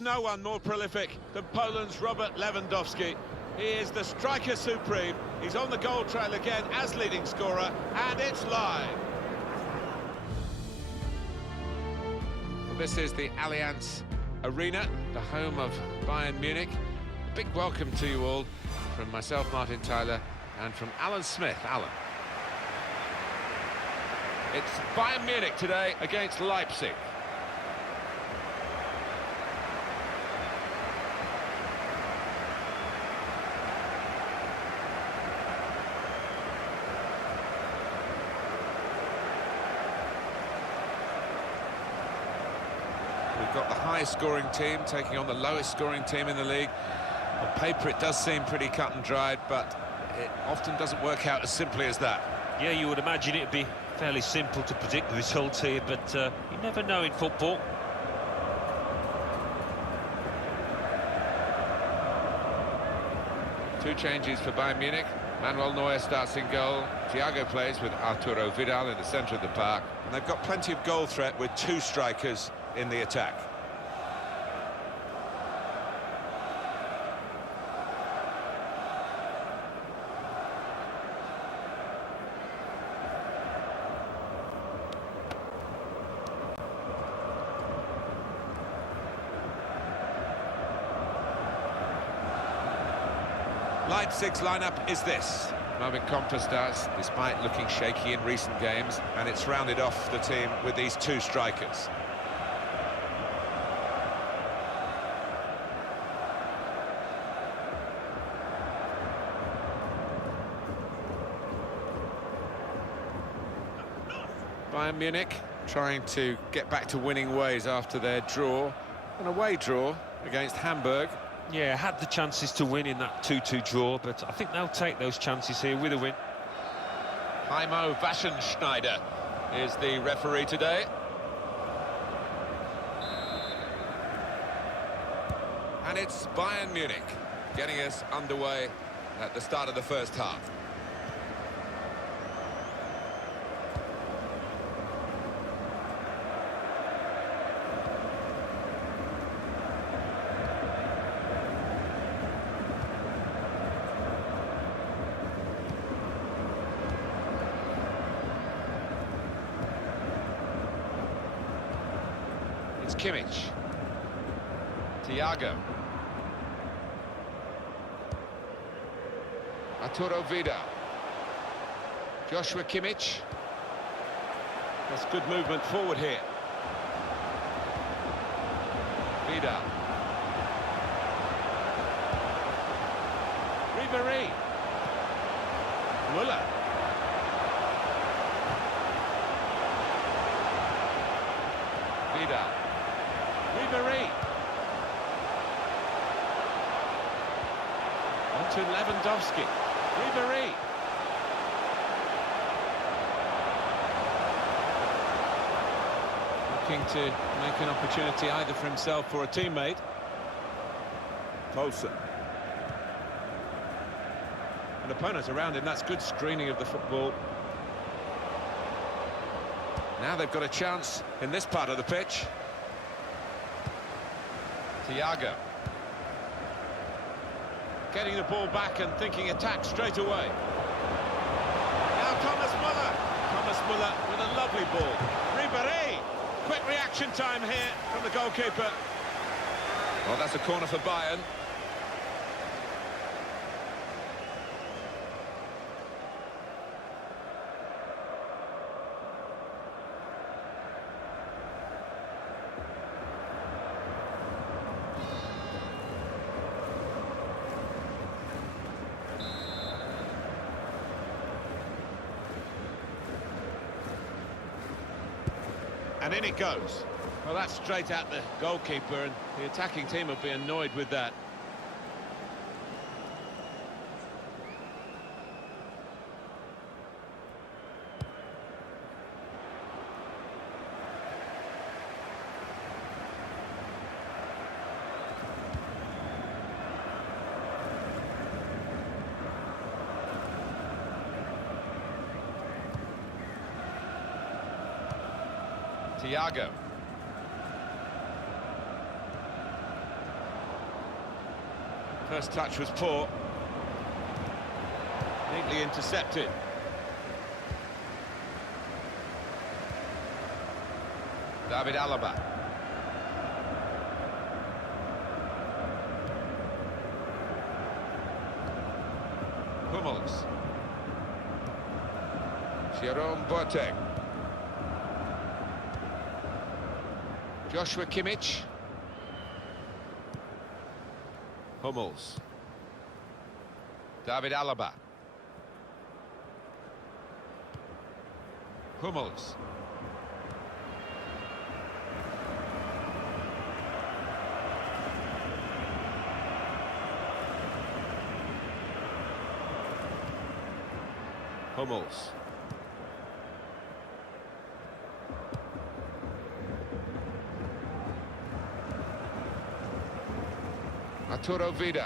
There's no one more prolific than Poland's Robert Lewandowski. He is the striker supreme. He's on the goal trail again as leading scorer, and it's live. Well, this is the Allianz Arena, the home of Bayern Munich. A big welcome to you all from myself, Martin Tyler, and from Alan Smith. Alan. It's Bayern Munich today against Leipzig. We've got the highest scoring team taking on the lowest scoring team in the league. On paper it does seem pretty cut and dried, but it often doesn't work out as simply as that. Yeah, you would imagine it'd be fairly simple to predict the result here, but you never know in football. Two changes for Bayern Munich. Manuel Neuer starts in goal. Thiago plays with Arturo Vidal in the centre of the park. And they've got plenty of goal threat with two strikers in the attack. Leipzig's lineup is this. Marvin Kompter starts, despite looking shaky in recent games, And it's rounded off the team with these two strikers. Bayern Munich trying to get back to winning ways after their draw, an away draw against Hamburg. Yeah, had the chances to win in that 2-2 draw, but I think they'll take those chances here with a win. Heimo Waschenschneider is the referee today. And it's Bayern Munich getting us underway at the start of the first half. It's Kimmich. Thiago. Arturo Vidal. Joshua Kimmich. That's good movement forward here. Vidal. Ribéry. Müller. Vidal. Ribéry. On to Lewandowski. Ribéry. Looking to make an opportunity either for himself or a teammate. Poulsen. An opponent around him, that's good screening of the football. Now they've got a chance in this part of the pitch. Thiago. Getting the ball back and thinking attack straight away. Now Thomas Müller. Thomas Müller with a lovely ball. Ribéry. Quick reaction time here from the goalkeeper. Well, that's a corner for Bayern. And in it goes. Well, that's straight at the goalkeeper, and the attacking team will be annoyed with that. Thiago. First touch was poor. Neatly intercepted. David Alaba. Hummels. Jerome Boateng. Joshua Kimmich. Hummels. David Alaba. Hummels. Hummels. Arturo Vidal.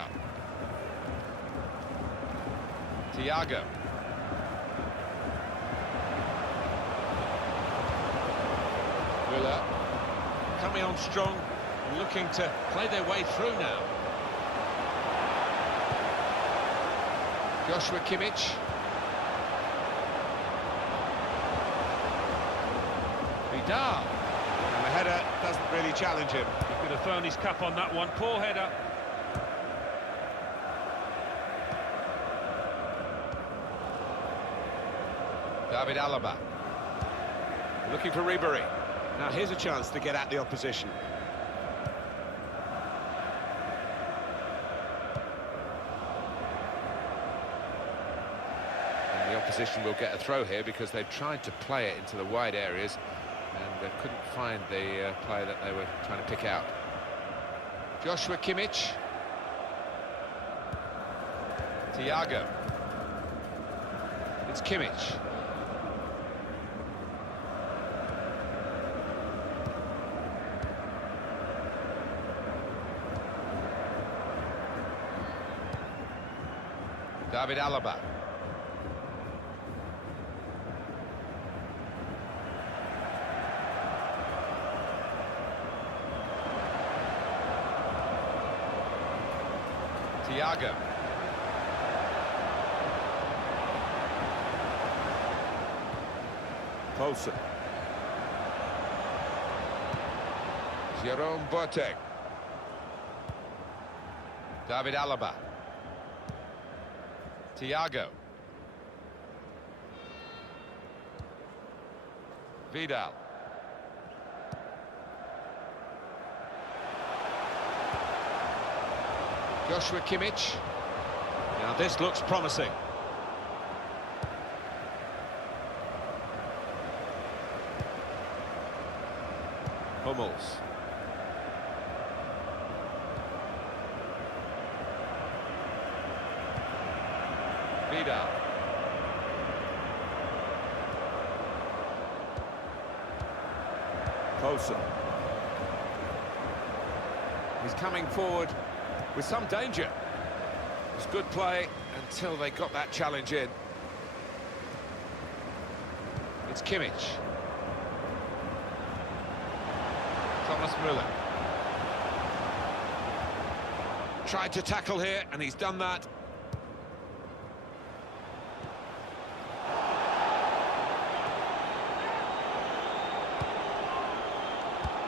Thiago. Müller. Coming on strong and looking to play their way through now. Joshua Kimmich. Vidal. And the header doesn't really challenge him. He could have thrown his cap on that one. Poor header. David Alaba. Looking for Ribery. Now here's a chance to get at the opposition. And the opposition will get a throw here because they've tried to play it into the wide areas and couldn't find the player that they were trying to pick out. Joshua Kimmich. Thiago. It's Kimmich. David Alaba. Thiago. Poulsen. Jerome Boateng. David Alaba. Thiago. Vidal. Joshua Kimmich. Now this looks promising. Hummels. Vidal. Poulsen. He's coming forward with some danger. It was good play until they got that challenge in. It's Kimmich. Thomas Müller. Tried to tackle here, and he's done that.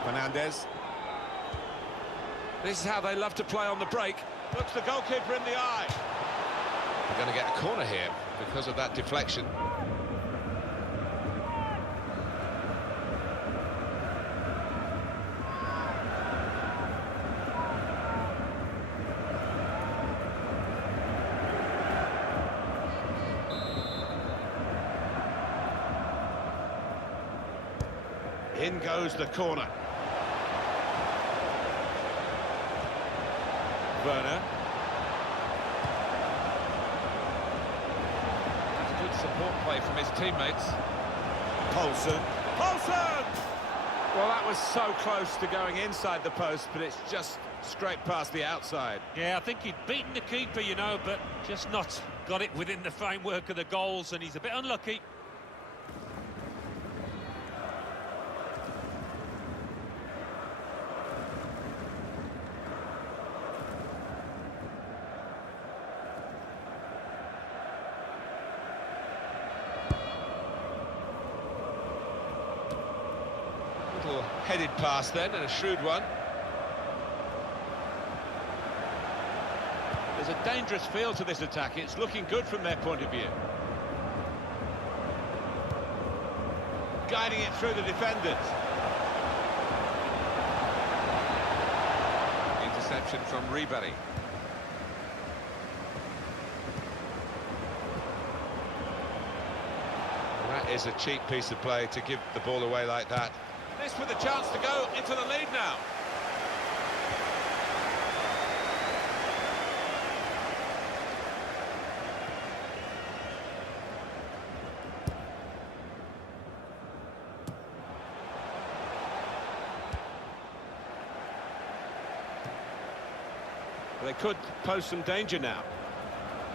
Fernandez. This is how they love to play on the break. Looks the goalkeeper in the eye. They're going to get a corner here because of that deflection. In goes the corner. Werner. That's good support play from his teammates. Poulsen. Poulsen! Well, that was so close to going inside the post, but it's just straight past the outside. Yeah, I think he'd beaten the keeper, you know, but just not got it within the framework of the goals, and he's a bit unlucky. Little headed pass then, and a shrewd one. There's a dangerous feel to this attack. It's looking good from their point of view. Guiding it through the defenders. Interception from Ribery. That is a cheap piece of play to give the ball away like that. This with a chance to go into the lead now. They could pose some danger now.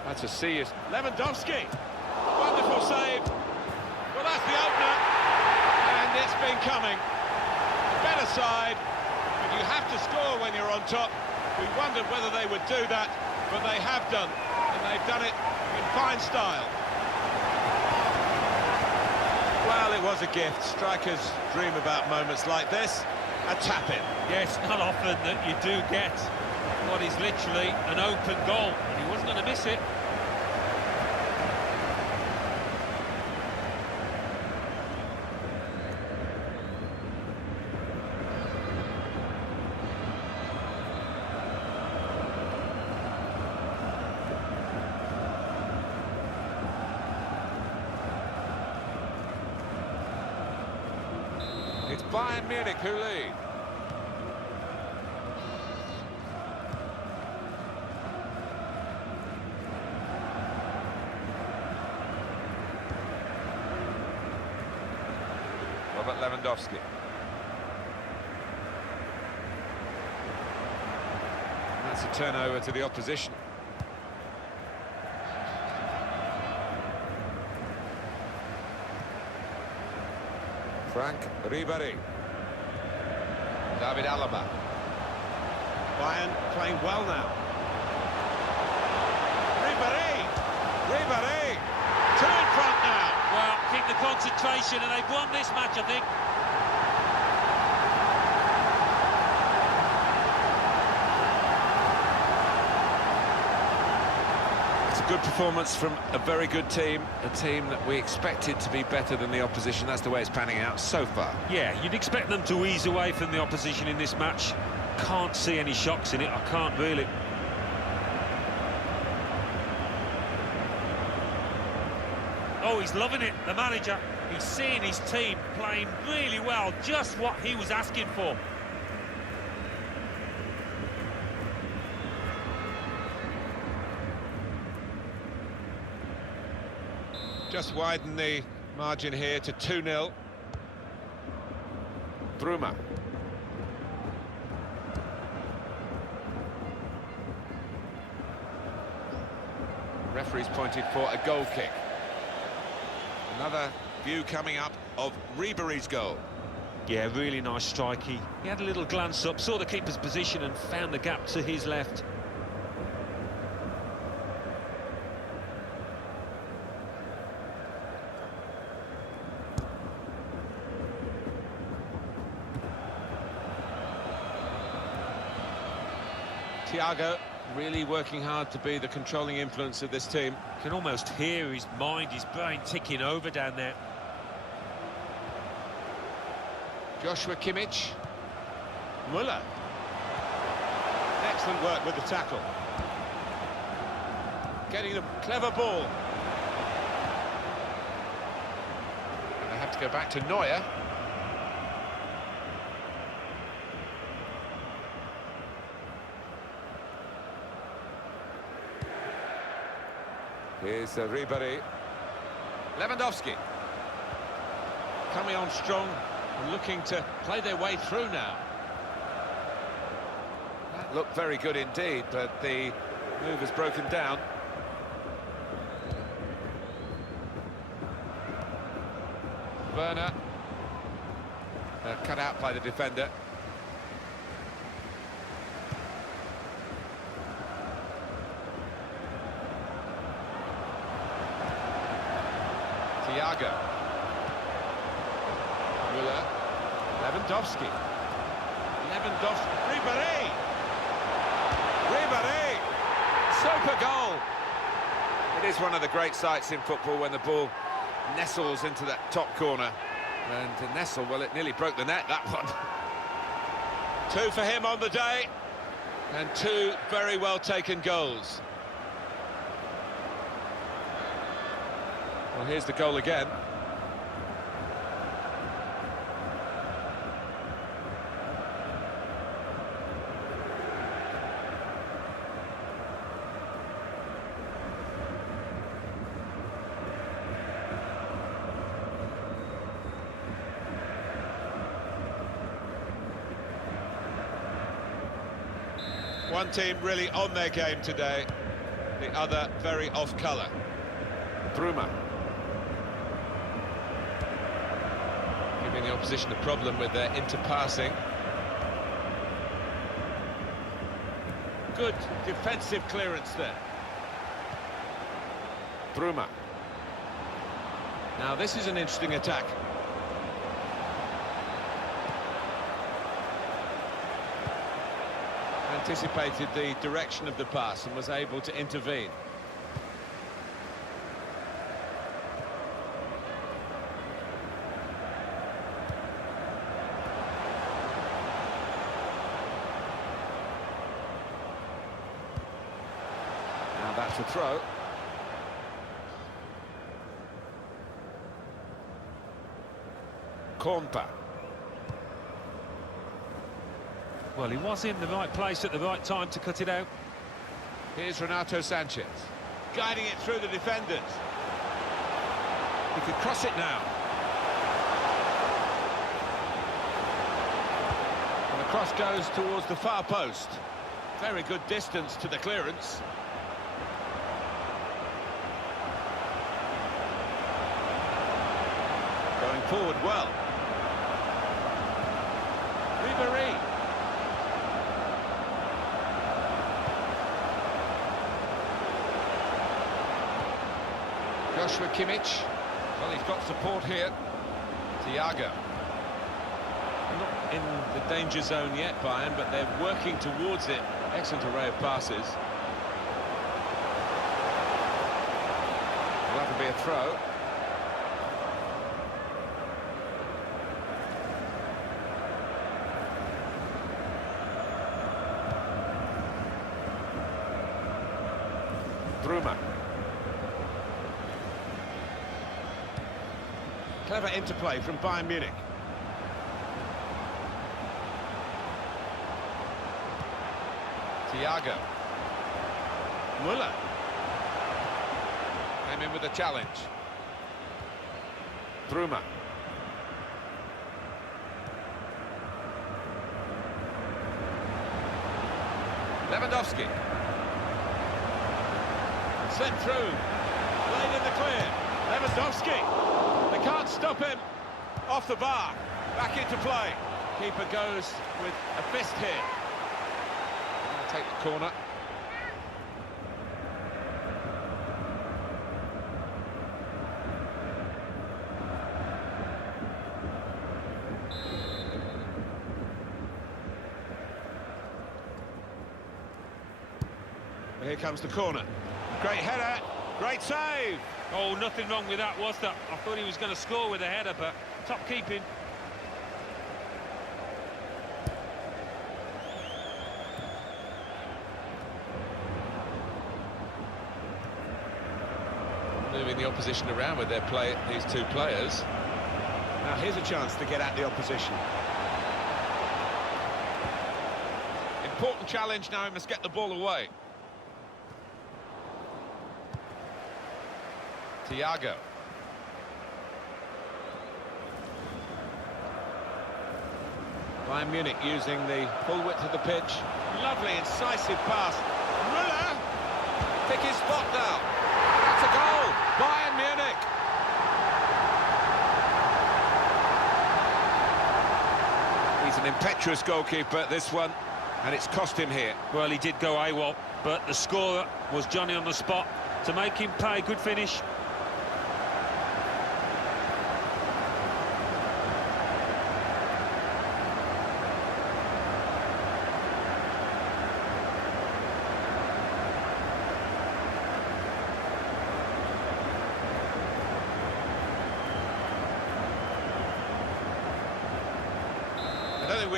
That's a serious... Lewandowski! Wonderful save! Well, that's the opener! And it's been coming. Better side, but you have to score when you're on top. We wondered whether they would do that, but they have done. And they've done it in fine style. Well, it was a gift. Strikers dream about moments like this. A tap-in. Yes, not often that you do get what is literally an open goal, and he wasn't going to miss it. It's Bayern Munich who lead. Robert Lewandowski. That's a turnover to the opposition. Frank Ribery. David Alaba. Bayern playing well now. Ribery! Ribery! Two in front now! Well, keep the concentration, and they've won this match, I think. It's a good performance from a very good team, a team that we expected to be better than the opposition. That's the way it's panning out so far. Yeah, you'd expect them to ease away from the opposition in this match. Can't see any shocks in it, I can't really. Oh, he's loving it, the manager. He's seeing his team playing really well, just what he was asking for. Just widen the margin here to 2-0. Bruma. Referee's pointed for a goal kick. Another view coming up of Ribery's goal. Yeah, really nice strike. He had a little glance up, saw the keeper's position and found the gap to his left. Thiago really working hard to be the controlling influence of this team. You can almost hear his mind, his brain ticking over down there. Joshua Kimmich. Muller. Excellent work with the tackle. Getting a clever ball. And they have to go back to Neuer. Here's Ribery. Lewandowski. Coming on strong and looking to play their way through now. That looked very good indeed, but the move has broken down. Werner. Cut out by the defender. Thiago. Müller. Lewandowski. Ribéry! Ribéry! Super goal! It is one of the great sights in football when the ball nestles into that top corner. And to nestle, well, it nearly broke the net, that one. 2 for him on the day. And 2 very well taken goals. Well, here's the goal again. One team really on their game today, the other very off colour. Bruma. Giving the opposition a problem with their interpassing. Good defensive clearance there. Bruma. Now this is an interesting attack. Anticipated the direction of the pass and was able to intervene. Now that's a throw. Kompa. Well, he was in the right place at the right time to cut it out. Here's Renato Sanchez. Guiding it through the defenders. He could cross it now. And the cross goes towards the far post. Very good distance to the clearance. Going forward well. Ribéry. Joshua Kimmich. Well, he's got support here. Thiago. Not in the danger zone yet, Bayern, but they're working towards it. Excellent array of passes. Well, that'll be a throw. Bruma. Clever interplay from Bayern Munich. Thiago. Müller. Came in with a challenge. Bruma. Lewandowski. Slipped through. Played in the clear. Lewandowski. They can't stop him. Off the bar. Back into play. Keeper goes with a fist here. Take the corner. Here comes the corner. Great header, great save. Oh, nothing wrong with that, was there? I thought he was going to score with a header, but top keeping. Moving the opposition around with their play, these two players. Now here's a chance to get at the opposition. Important challenge now, he must get the ball away. Thiago. Bayern Munich using the full width of the pitch. Lovely, incisive pass. Müller! Pick his spot now. That's a goal! Bayern Munich! He's an impetuous goalkeeper, this one, and it's cost him here. Well, he did go AWOL, but the scorer was Johnny on the spot to make him pay. Good finish.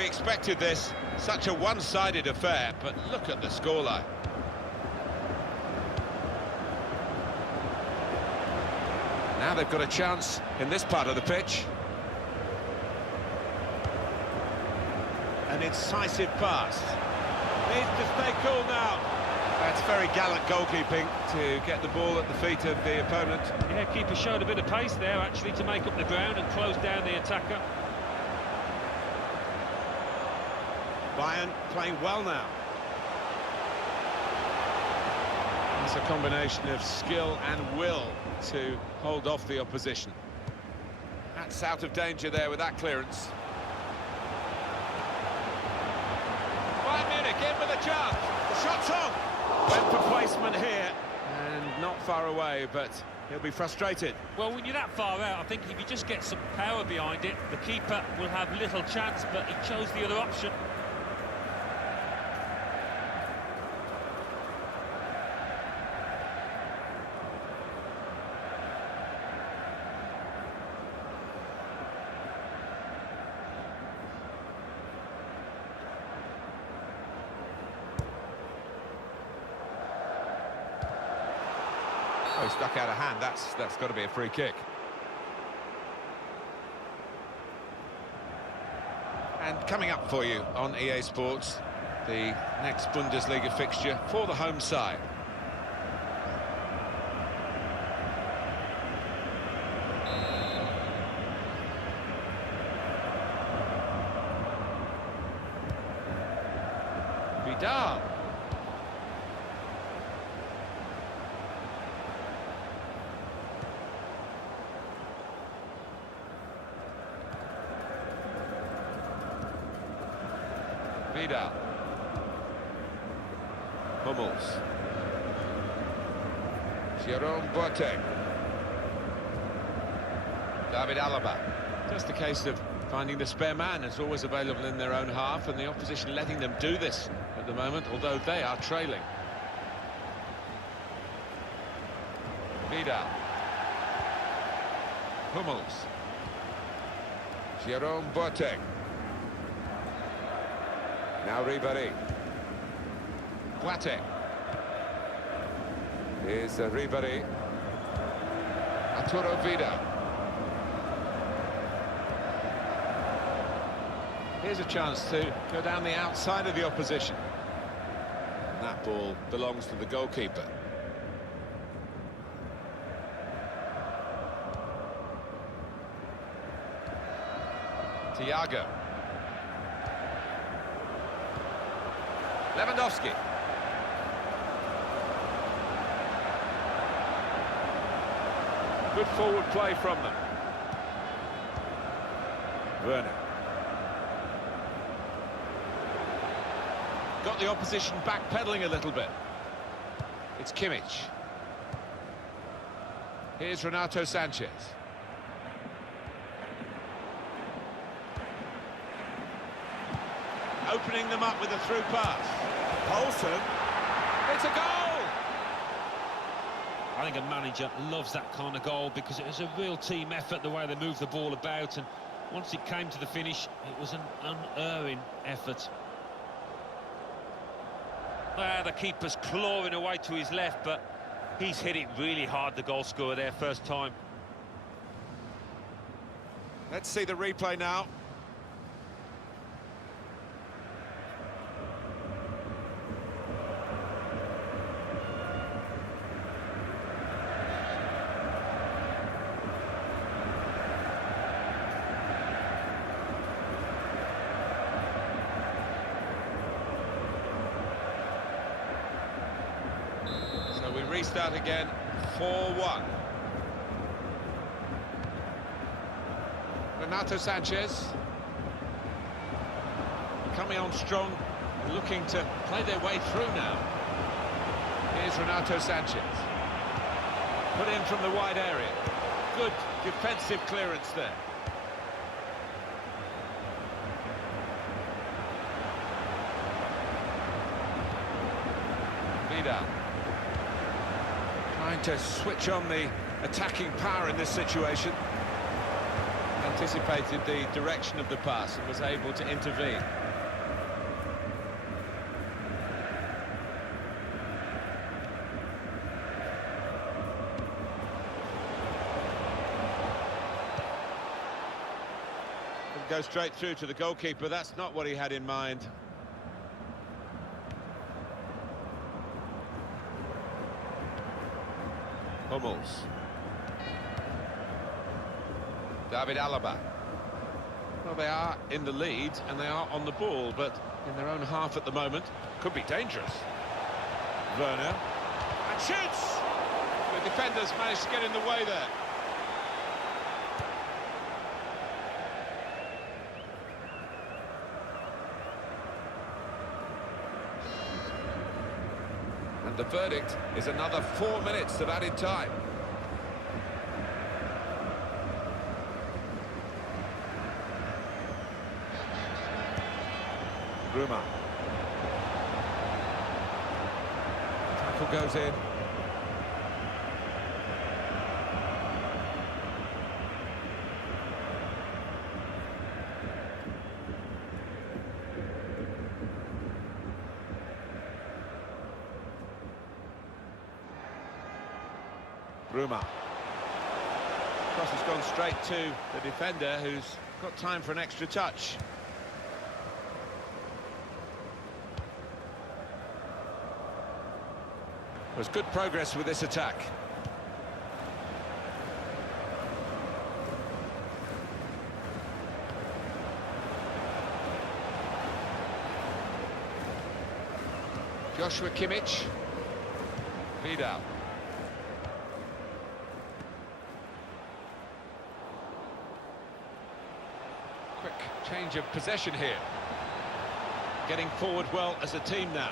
We expected this, such a one-sided affair, but look at the scoreline. Now they've got a chance in this part of the pitch. An incisive pass. Needs to stay cool now. That's very gallant goalkeeping to get the ball at the feet of the opponent. Yeah, keeper showed a bit of pace there, actually, to make up the ground and close down the attacker. Bayern playing well now. It's a combination of skill and will to hold off the opposition. That's out of danger there with that clearance. Bayern Munich in with a chance. The shot's on. Went for placement here and not far away, but he'll be frustrated. Well, when you're that far out, I think if you just get some power behind it, the keeper will have little chance, but he chose the other option. Oh, he stuck out a hand. That's got to be a free kick. And coming up for you on EA Sports, the next Bundesliga fixture for the home side. Vidal. Vidal. Hummels. Jerome Boateng. David Alaba. Just a case of finding the spare man is always available in their own half, and the opposition letting them do this at the moment, although they are trailing. Vidal. Hummels. Jerome Boateng. Now Ribéry. Boateng. Here's Ribéry. Arturo Vidal. Here's a chance to go down the outside of the opposition. And that ball belongs to the goalkeeper. Thiago. Lewandowski. Good forward play from them. Werner. Got the opposition backpedaling a little bit. It's Kimmich. Here's Renato Sanchez. Opening them up with a through pass. Olsen. It's a goal! I think a manager loves that kind of goal because it was a real team effort, the way they moved the ball about, and once it came to the finish, it was an unerring effort. The keeper's clawing away to his left, but he's hit it really hard, the goal scorer there, first time. Let's see the replay now. So we restart again, 4-1. Renato Sanchez. Coming on strong, looking to play their way through now. Here's Renato Sanchez. Put in from the wide area. Good defensive clearance there. Vidal. Trying to switch on the attacking power in this situation. And anticipated the direction of the pass and was able to intervene. Go straight through to the goalkeeper. That's not what he had in mind. Hummels. David Alaba. Well, they are in the lead and they are on the ball, but in their own half at the moment. Could be dangerous. Werner. And shoots! The defenders managed to get in the way there. And the verdict is another 4 minutes of added time. Bruma. Tackle goes in. Bruma. Cross has gone straight to the defender, who's got time for an extra touch. There's good progress with this attack. Joshua Kimmich. Vidal. Quick change of possession here. Getting forward well as a team now.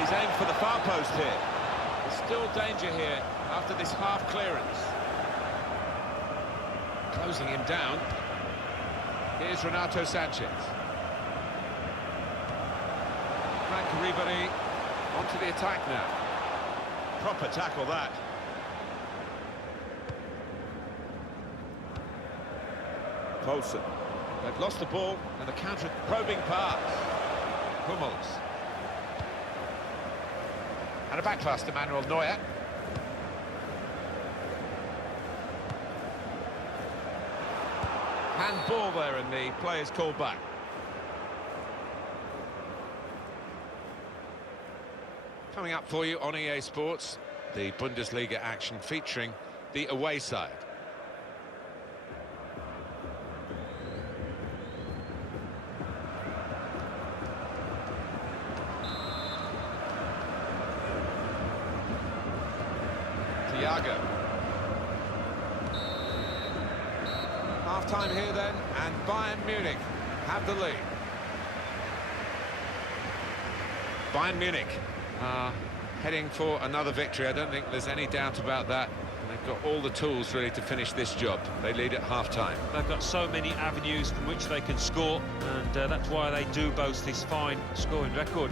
He's aimed for the far post here. There's still danger here after this half clearance. Closing him down. Here's Renato Sanchez. Frank Ribéry onto the attack now. Proper tackle that. Poulsen. They've lost the ball and a counter probing pass. Hummels. And a back pass to Manuel Neuer. Handball there and the player's called back. Coming up for you on EA Sports, the Bundesliga action featuring the away side. Thiago. Half-time here then, and Bayern Munich have the lead. Bayern Munich are heading for another victory. I don't think there's any doubt about that. And they've got all the tools really to finish this job. They lead at half-time. They've got so many avenues from which they can score, and that's why they do boast this fine scoring record.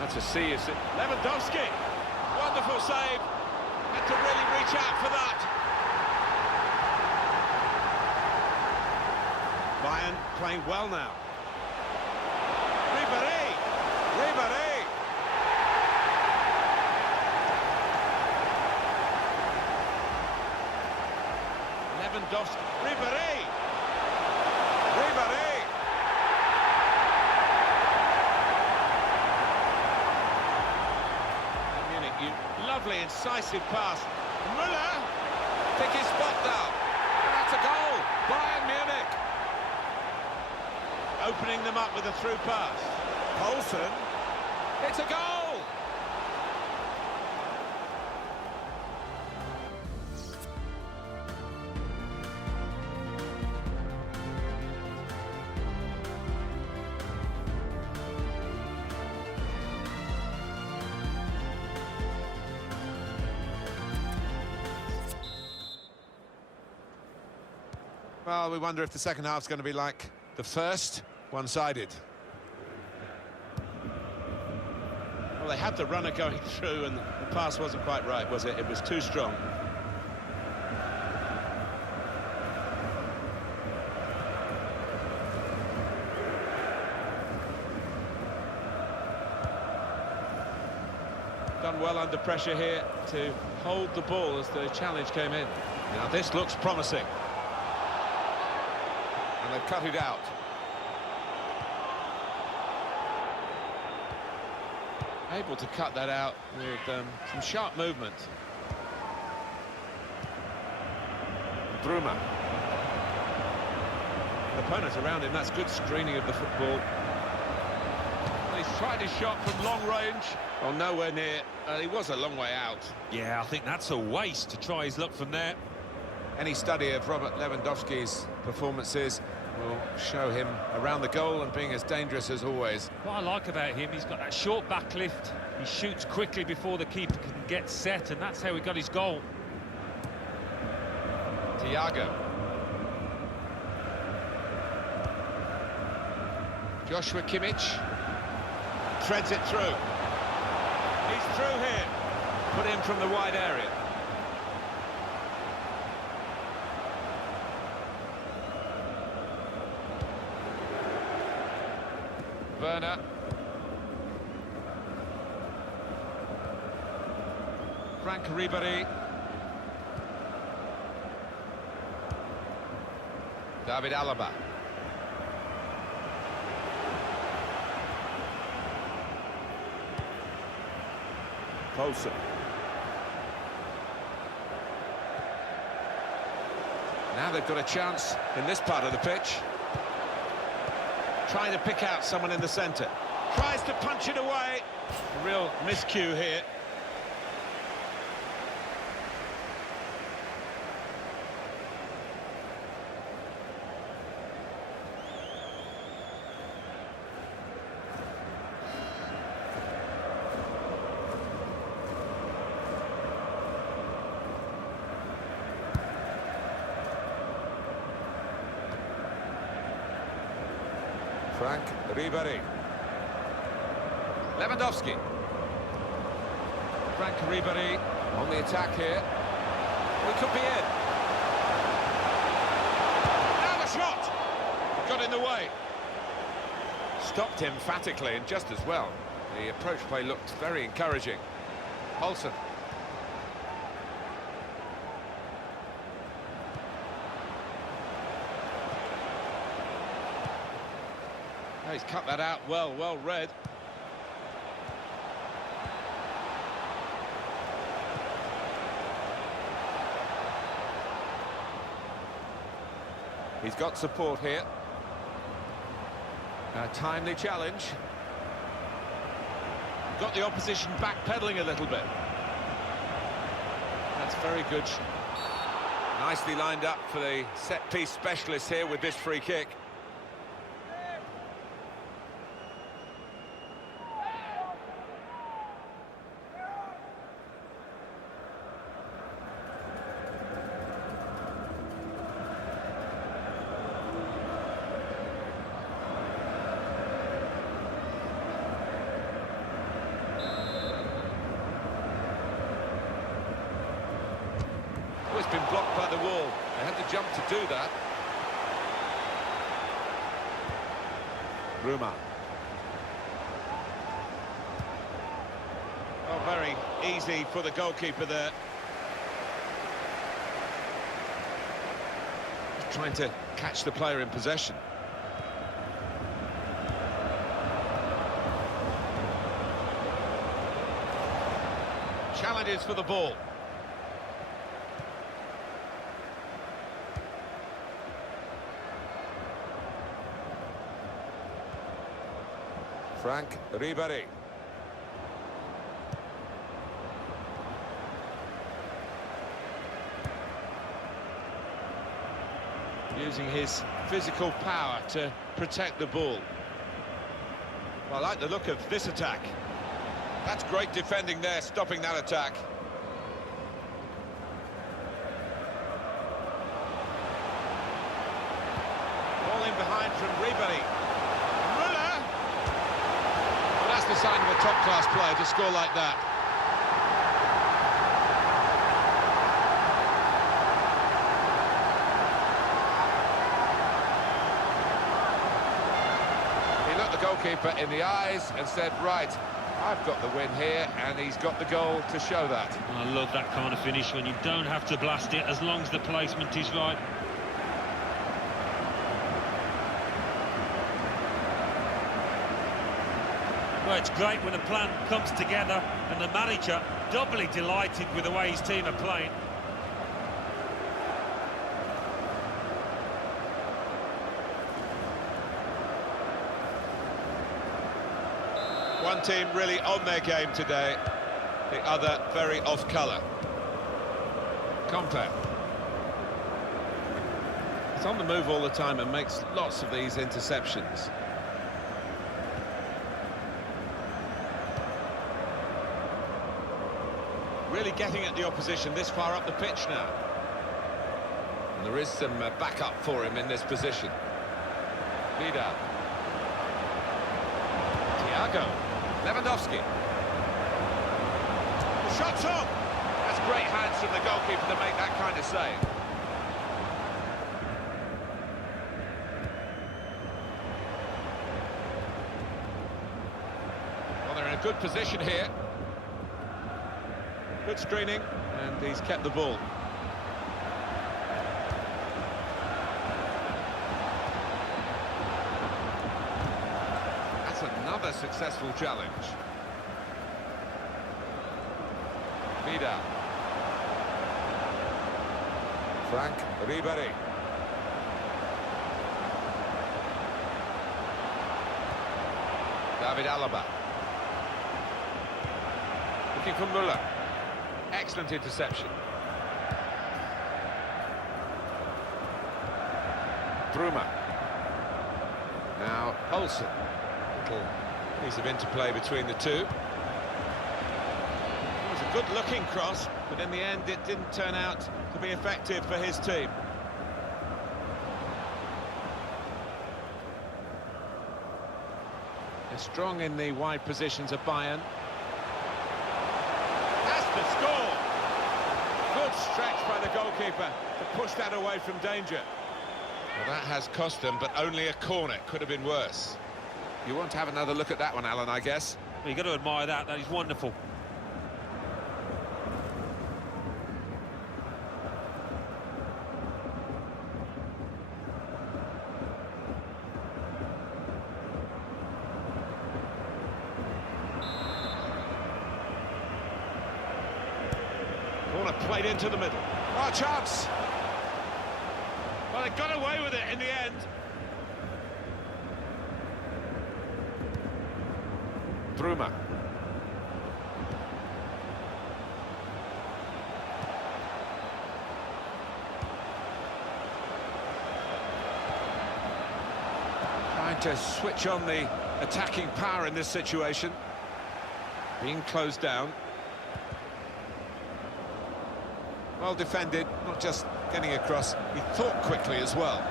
That's a see, is it? Lewandowski! Wonderful save. Had to really reach out for that. Bayern playing well now. Ribéry! Ribéry! Lewandowski. Ribéry! Ribéry! Munich, lovely incisive pass. Müller! Pick his spot now. And that's a goal. Bayern Munich. Opening them up with a through pass. Poulsen. It's a goal! Well, we wonder if the second half's going to be like the first, one-sided. Well, they had the runner going through, and the pass wasn't quite right, was it? It was too strong. Done well under pressure here to hold the ball as the challenge came in. Now this looks promising. And they've cut it out. Able to cut that out with some sharp movement. Bruma. The opponents around him, that's good screening of the football. He's tried his shot from long range. Well, nowhere near. He was a long way out. Yeah, I think that's a waste to try his luck from there. Any study of Robert Lewandowski's performances will show him around the goal and being as dangerous as always. What I like about him, he's got that short back lift. He shoots quickly before the keeper can get set, and that's how he got his goal. Thiago. Joshua Kimmich. Threads it through. He's through here. Put in from the wide area. Werner. Frank Ribéry. David Alaba. Poulsen. Now they've got a chance in this part of the pitch. Trying to pick out someone in the centre. Tries to punch it away. A real miscue here. Frank Ribéry. Lewandowski. Frank Ribéry On the attack here. We could be in. now the shot. Got in the way. Stopped emphatically and just as well. The approach play looked very encouraging. Poulsen. He's cut that out well read. He's got support here. A timely challenge. Got the opposition backpedaling a little bit. That's very good. Nicely lined up for the set-piece specialist here with this free kick. It's been blocked by the wall. They had to jump to do that. Bruma. Oh, very easy for the goalkeeper there. Just trying to catch the player in possession. Challenges for the ball. Frank Ribéry. Using his physical power to protect the ball. Well, I like the look of this attack. That's great defending there, stopping that attack. Ball in behind from Ribéry. Müller! Well, that's the sign of a top-class player to score like that. He looked the goalkeeper in the eyes and said, right, I've got the win here, and he's got the goal to show that. I love that kind of finish when you don't have to blast it as long as the placement is right. Well, it's great when a plan comes together and the manager doubly delighted with the way his team are playing. One team really on their game today, the other very off-colour. Compe. He's on the move all the time and makes lots of these interceptions. Really getting at the opposition this far up the pitch now. And there is some backup for him in this position. Vidal. Thiago. Lewandowski. The shot's on! That's great hands from the goalkeeper to make that kind of save. Well, they're in a good position here. Good screening, and he's kept the ball. That's another successful challenge. Vidal. Frank Ribery. David Alaba. Looking for Müller. Excellent interception. Bruma. Now Olsen. Little piece of interplay between the two. It was a good-looking cross, but in the end it didn't turn out to be effective for his team. They're strong in the wide positions of Bayern. The score. Good stretch by the goalkeeper to push that away from danger. Well, that has cost them, but only a corner. Could have been worse. You want to have another look at that one, Alan, I guess? Well, you've got to admire that. That is wonderful. Corner played into the middle. Oh, chance! Well, they got away with it in the end. Bruma. Trying to switch on the attacking power in this situation. Being closed down. Well defended, not just getting across, he thought quickly as well.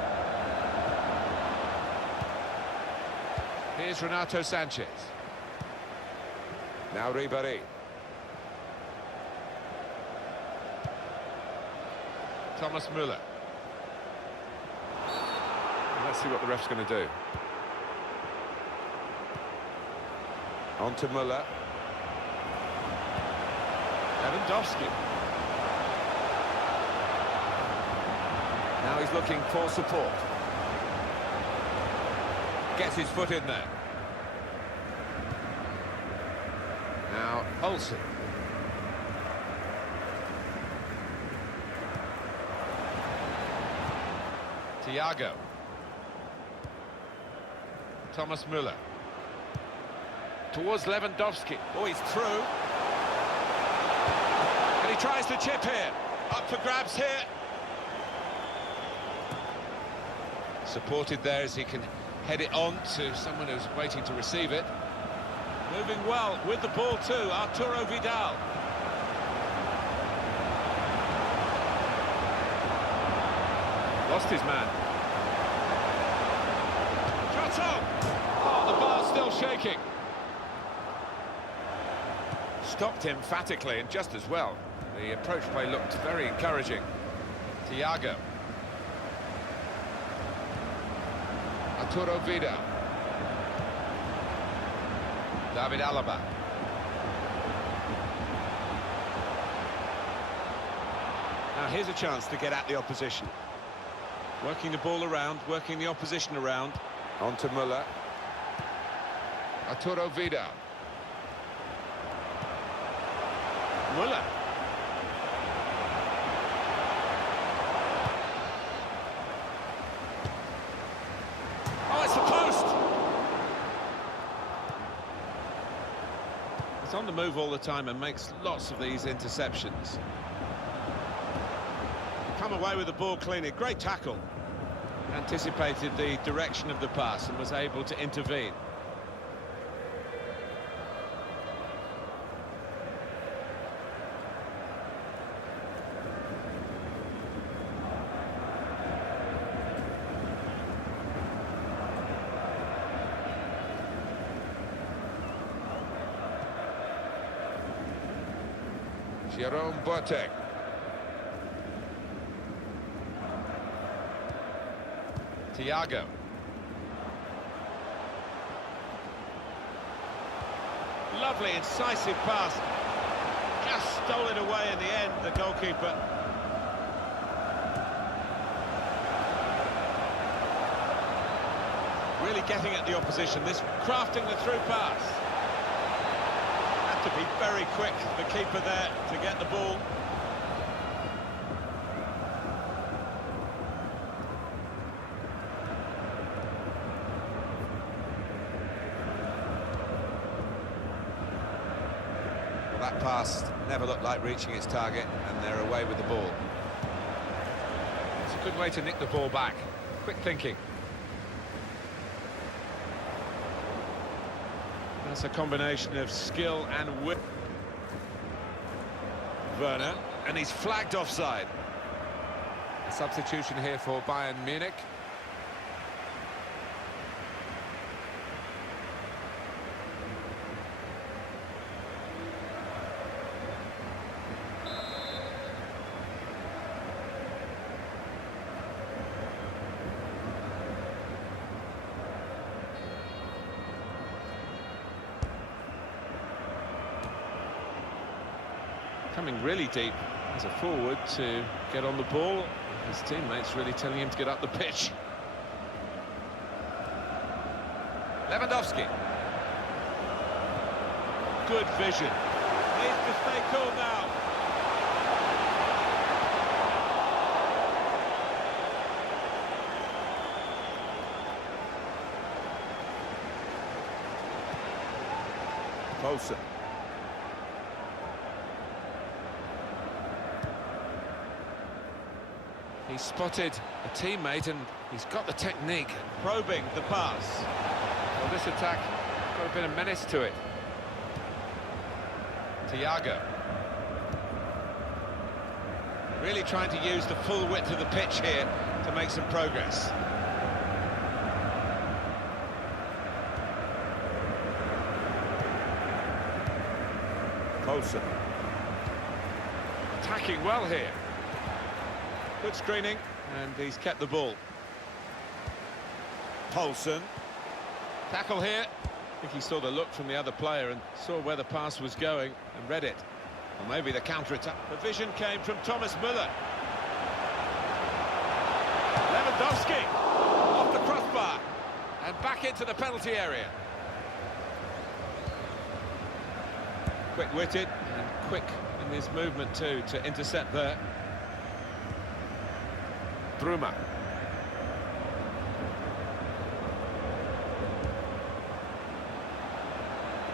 Here's Renato Sanchez. Now Ribery. Thomas Müller. Let's see what the ref's going to do. On to Müller. Lewandowski. Now he's looking for support. Gets his foot in there. Now Olsen. Thiago. Thomas Müller. Towards Lewandowski. Oh, he's through. And he tries to chip here. Up for grabs here. Supported there as he can head it on to someone who's waiting to receive it. Moving well with the ball too, Arturo Vidal. Lost his man. Shot on! Oh, the bar's still shaking. Stopped emphatically and just as well. The approach play looked very encouraging. Thiago. Arturo Vidal. David Alaba. Now here's a chance to get at the opposition. Working the ball around, working the opposition around. On to Müller. Arturo Vidal. Müller. Oh, it's the post! He's on the move all the time and makes lots of these interceptions. Come away with the ball cleanly. Great tackle. Anticipated the direction of the pass and was able to intervene. Jerome Boateng. Thiago. Lovely, incisive pass. Just stole it away in the end, the goalkeeper. Really getting at the opposition, this crafting the through pass. Had to be very quick, the keeper there, to get the ball. That pass never looked like reaching its target, and they're away with the ball. It's a good way to nick the ball back. Quick thinking. That's a combination of skill and wit. Werner, and he's flagged offside. A substitution here for Bayern Munich. Coming really deep as a forward to get on the ball. His teammates really telling him to get up the pitch. Lewandowski. Good vision. Needs to stay cool now. Closer. He's spotted a teammate and he's got the technique. Probing the pass. Well, this attack got a bit of menace to it. Thiago. Really trying to use the full width of the pitch here to make some progress. Closer. Attacking well here. Good screening, and he's kept the ball. Poulsen. Tackle here. I think he saw the look from the other player and saw where the pass was going and read it. Or maybe the counter-attack. The vision came from Thomas Müller. Lewandowski. Off the crossbar. And back into the penalty area. Quick-witted and quick in his movement too to intercept there. Bruma.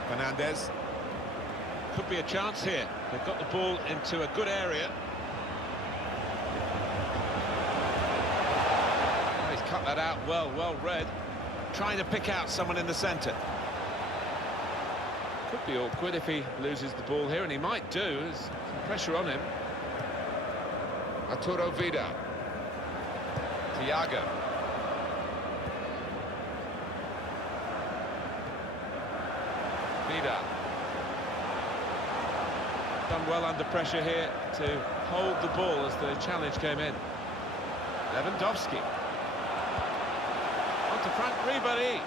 Fernandez. Could be a chance here. They've got the ball into a good area. Oh, he's cut that out well read. Trying to pick out someone in the centre. Could be awkward if he loses the ball here, and he might do. There's some pressure on him. Arturo Vidal. Thiago. Vidal. done well under pressure here to hold the ball as the challenge came in. Lewandowski. On to Frank Ribéry.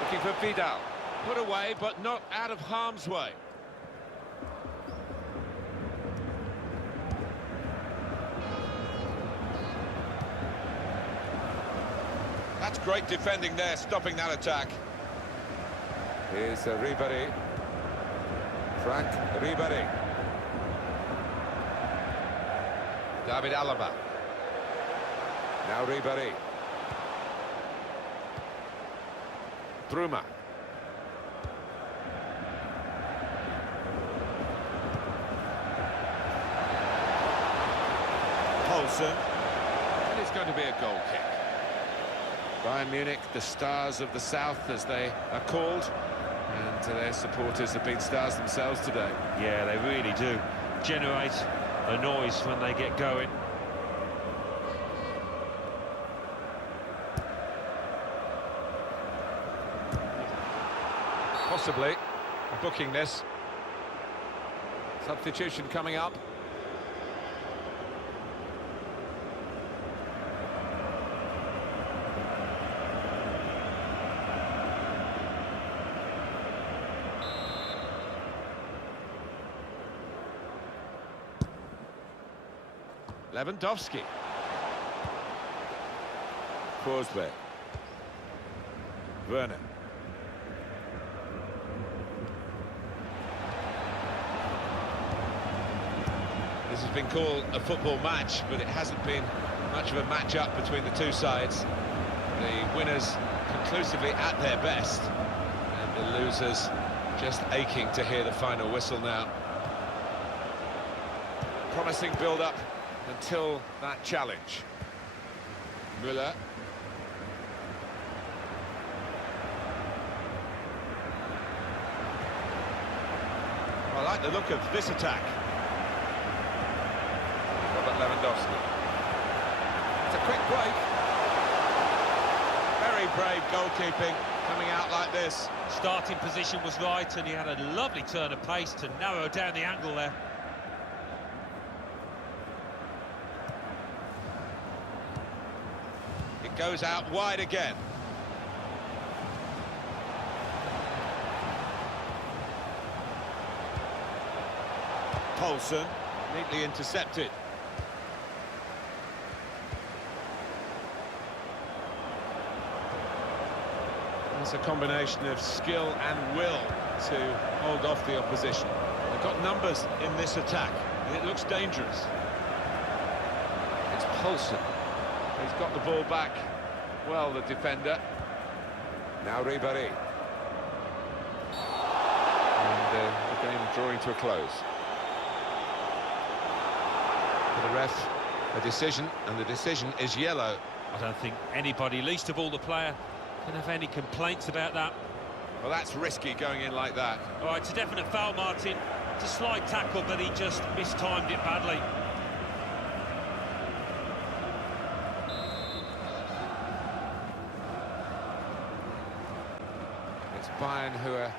Looking for Vidal. Put away, but not out of harm's way. That's great defending there, stopping that attack. Here's Ribéry. Frank Ribéry. David Alaba. Now Ribéry. Bruma. Poulsen. And it's going to be a goal kick. Bayern Munich, the stars of the south, as they are called, and their supporters have been stars themselves today. Yeah, they really do generate a noise when they get going. Possibly booking this. Substitution coming up. Lewandowski. Forsberg. Werner. This has been called a football match, but it hasn't been much of a match-up between the two sides. The winners conclusively at their best, and the losers just aching to hear the final whistle now. Promising build-up until that challenge. Müller. I like the look of this attack. Robert Lewandowski. It's a quick break. Very brave goalkeeping, coming out like this. Starting position was right, and he had a lovely turn of pace to narrow down the angle there. It goes out wide again. Poulsen, neatly intercepted. It's a combination of skill and will to hold off the opposition. They've got numbers in this attack, and it looks dangerous. It's Poulsen. He's got the ball back. Well, the defender. Now Ribéry. And the game drawing to a close. For the ref, a decision, and the decision is yellow. I don't think anybody, least of all the player, can have any complaints about that. Well, that's risky going in like that. All right, it's a definite foul, Martin. It's a slight tackle, but he just mistimed it badly. It's Bayern who are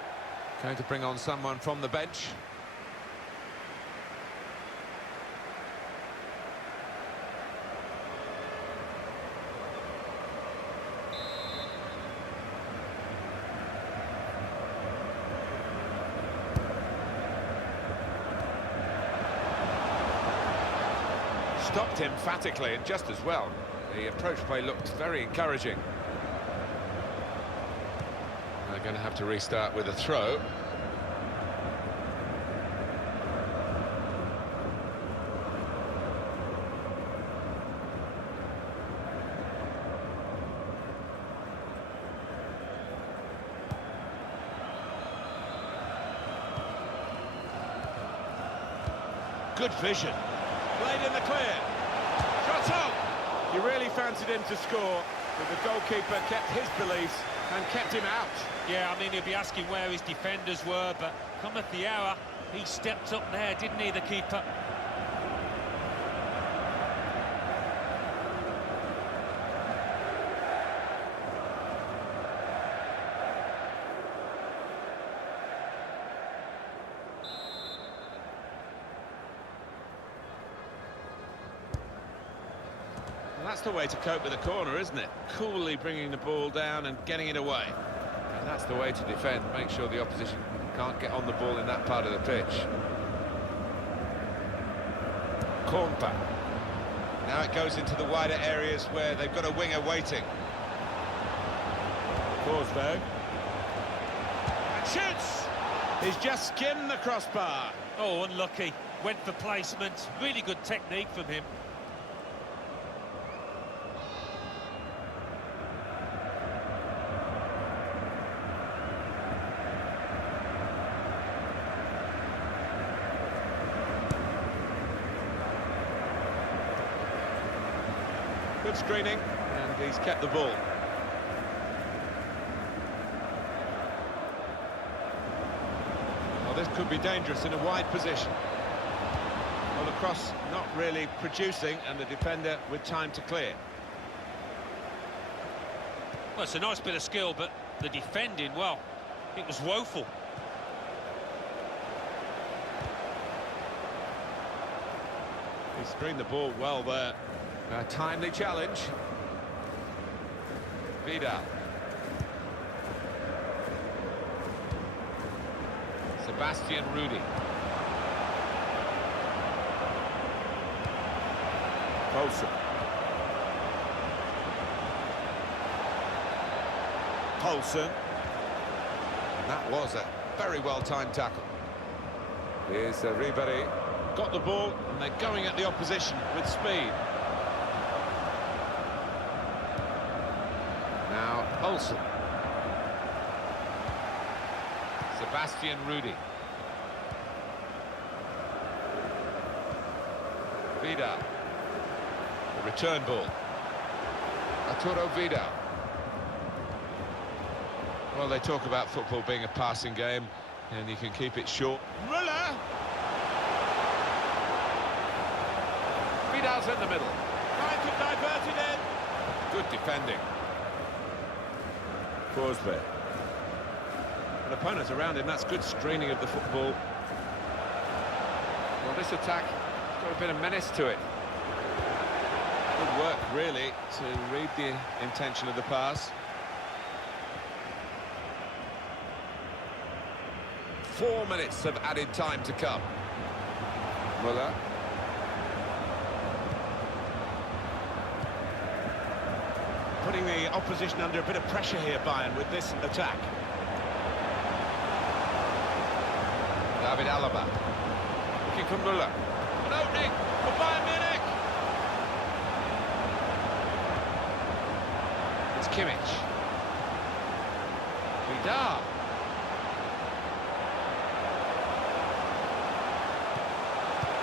going to bring on someone from the bench. Stopped emphatically, and just as well. The approach play looked very encouraging. They're going to have to restart with a throw. Good vision. Played in the clear. Shot on! You really fancied him to score, but the goalkeeper kept his beliefs and kept him out. Yeah, I mean, he'll be asking where his defenders were, but cometh the hour, he stepped up there, didn't he, the keeper? Well, that's the way to cope with a corner, isn't it? Coolly bringing the ball down and getting it away. And that's the way to defend. Make sure the opposition can't get on the ball in that part of the pitch. Kompa. Now it goes into the wider areas where they've got a winger waiting. Forsberg. And shoots! He's just skimmed the crossbar. Oh, unlucky. Went for placement. Really good technique from him. Good screening, and he's kept the ball. Well, this could be dangerous in a wide position. Well, the cross not really producing, and the defender with time to clear. Well, it's a nice bit of skill, but the defending, well, it was woeful. He screened the ball well there. A timely challenge. Vidal. Sebastian Rudy. Poulsen. Poulsen. That was a very well-timed tackle. Here's Ribéry. Got the ball, and they're going at the opposition with speed. Now Poulsen. Sebastian Rudy. Vidal. The return ball. Arturo Vidal. Well, they talk about football being a passing game, and you can keep it short. Ruller! Vidal's in the middle. Trying to divert it in. Good defending. Forsberg. An opponent around him, that's good screening of the football. Well, this attack has got a bit of menace to it. Good work, really, to read the intention of the pass. 4 minutes of added time to come. Muller. Putting the opposition under a bit of pressure here, Bayern, with this attack. David Alaba. Looking for Muller. An opening for Bayern Munich. It's Kimmich. Vidal.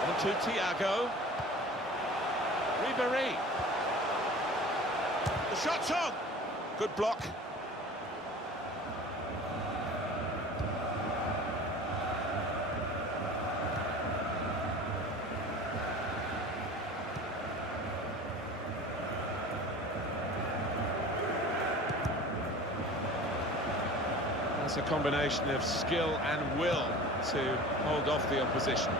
On to Thiago. Ribéry. The shot's on. Good block. That's a combination of skill and will to hold off the opposition.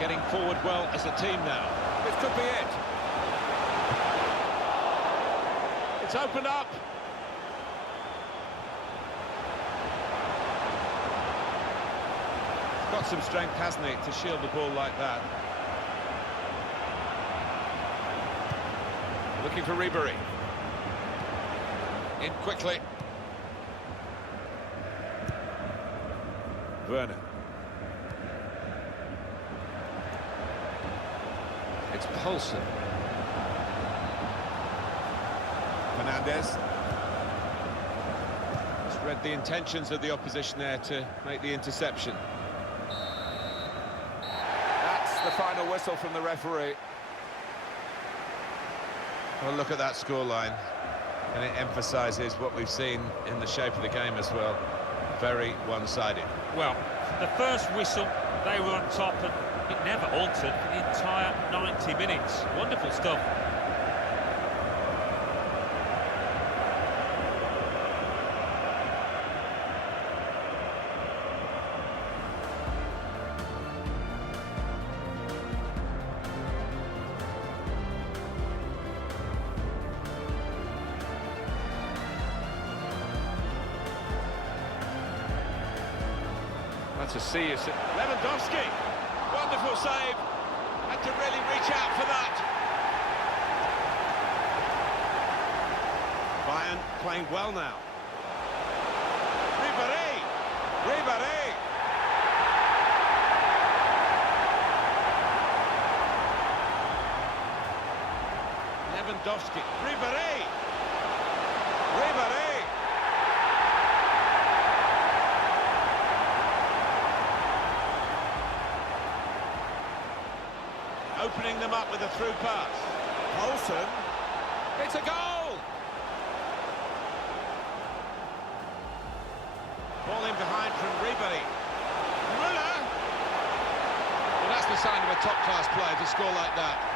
Getting forward well as a team now. This could be it. It's opened up. Got some strength, hasn't he, to shield the ball like that. Looking for Ribéry. In quickly. Werner. It's Poulsen. Fernandez. Just read the intentions of the opposition there to make the interception. That's the final whistle from the referee. Well, look at that scoreline, and it emphasises what we've seen in the shape of the game as well. Very one-sided. Well, from the first whistle, they were on top, and it never altered for the entire 90 minutes. Wonderful stuff. to see you. Lewandowski, wonderful save. Had to really reach out for that. Bayern playing well now. Ribéry. Lewandowski. Ribéry. Opening them up with a through pass. Olsen. It's a goal! Ball in behind from Ribéry. Müller! Well, that's the sign of a top-class player to score like that.